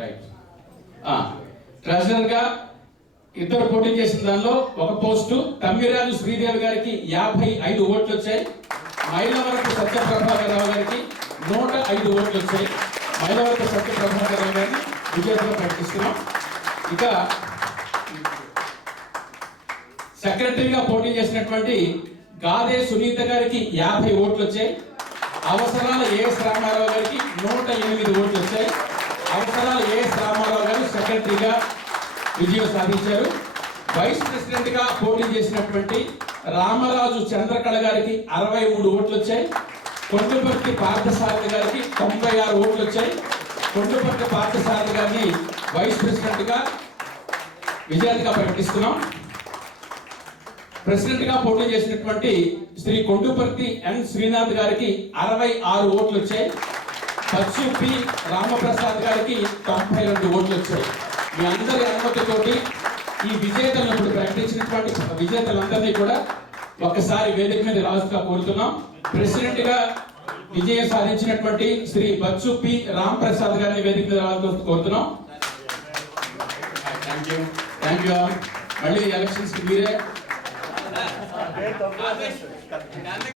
Right. Treasurer గా ఇద్దరు పోటీ చేసిన దానిలో ఒక పోస్టు తమ్మిరాజు శ్రీదేవి గారికి 55 ఓట్లు వచ్చాయి. మైలవరపు సత్యప్రభాకర్ రావు గారికి 105 ఓట్లు వచ్చాయి. మైలవరపు సత్యప్రభాకర్ రావు గారిని విజేతగా ప్రకటిస్తున్నాం. ఇక సెక్రటరీగా పోటీ చేసినటువంటి గాదే సునీత గారికి 50 ఓట్లు వచ్చాయి. అవసరాల ఏఎస్ రామారావు గారికి 108 ఓట్లు వచ్చాయి. అవసరాల ఏఎస్ రామారావు గారు సెక్రటరీగా విజయం సాధించారు. వైస్ ప్రెసిడెంట్ గా పోటీ చేసినటువంటి రామరాజు చంద్రకళ గారికి 63 ఓట్లు వచ్చాయి. కొండపర్తి పార్థసారథి గారికి 96 ఓట్లు వచ్చాయి. కొండపర్తి పార్థసారథి గారిని వైస్ ప్రెసిడెంట్ గా విజేతగా ప్రకటిస్తున్నాం. ప్రెసిడెంట్ గా పోటీ చేసినటువంటి శ్రీ కొండుపర్తి ఎన్ శ్రీనాథ్ గారికి 66 ఓట్లు వచ్చాయి. పచ్చు పి రామప్రసాద్ గారికి 92 ఓట్లు వచ్చాయి. మీ అందరి అనుమతితోటి ఈ విజేతలను ఇప్పుడు ప్రకటించినటువంటి విజేతలందరినీ కూడా ఒక్కసారి వేదిక మీద రాజుగా కోరుతున్నాం. ప్రెసిడెంట్ గా విజయం సాధించినటువంటి శ్రీ బచ్చు పి రామప్రసాద్ గారిని వేదిక మీద రాజుగా కోరుతున్నాం. Thank you. మళ్ళీ ఎలక్షన్స్ కి మీరే